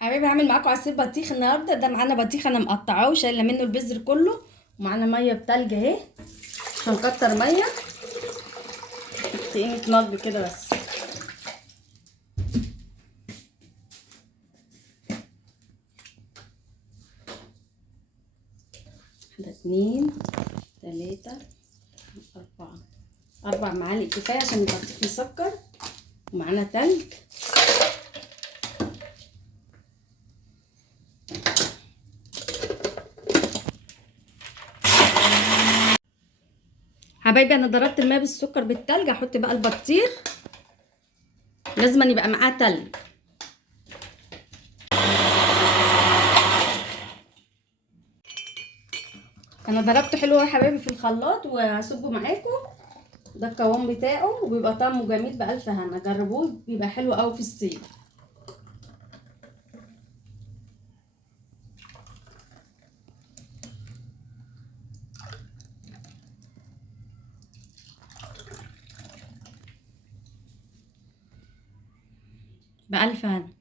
حبايبي هعمل معاكم عصير بطيخ النهارده. ده معانا بطيخ انا مقطعاه وشايله منه البذر كله، ومعانا ميه بتلج اهي مش هنكتر ميه، قيمه مج كده بس. واحده اتنين تلاته اربعه، 4 معالق كفايه عشان البطيخ مسكر، ومعانا تلج. حبايبي انا ضربت الماء بالسكر بالتلج، هحط بقى البطيخ، لازم يبقى معاه تلج. انا ضربته حلو يا حبايبي في الخلاط وهصبه معاكم. ده القوام بتاعه وبيبقى طعمه جميل بألف هنا، جربوه بيبقى حلو قوي في الصيف. بألف هنا.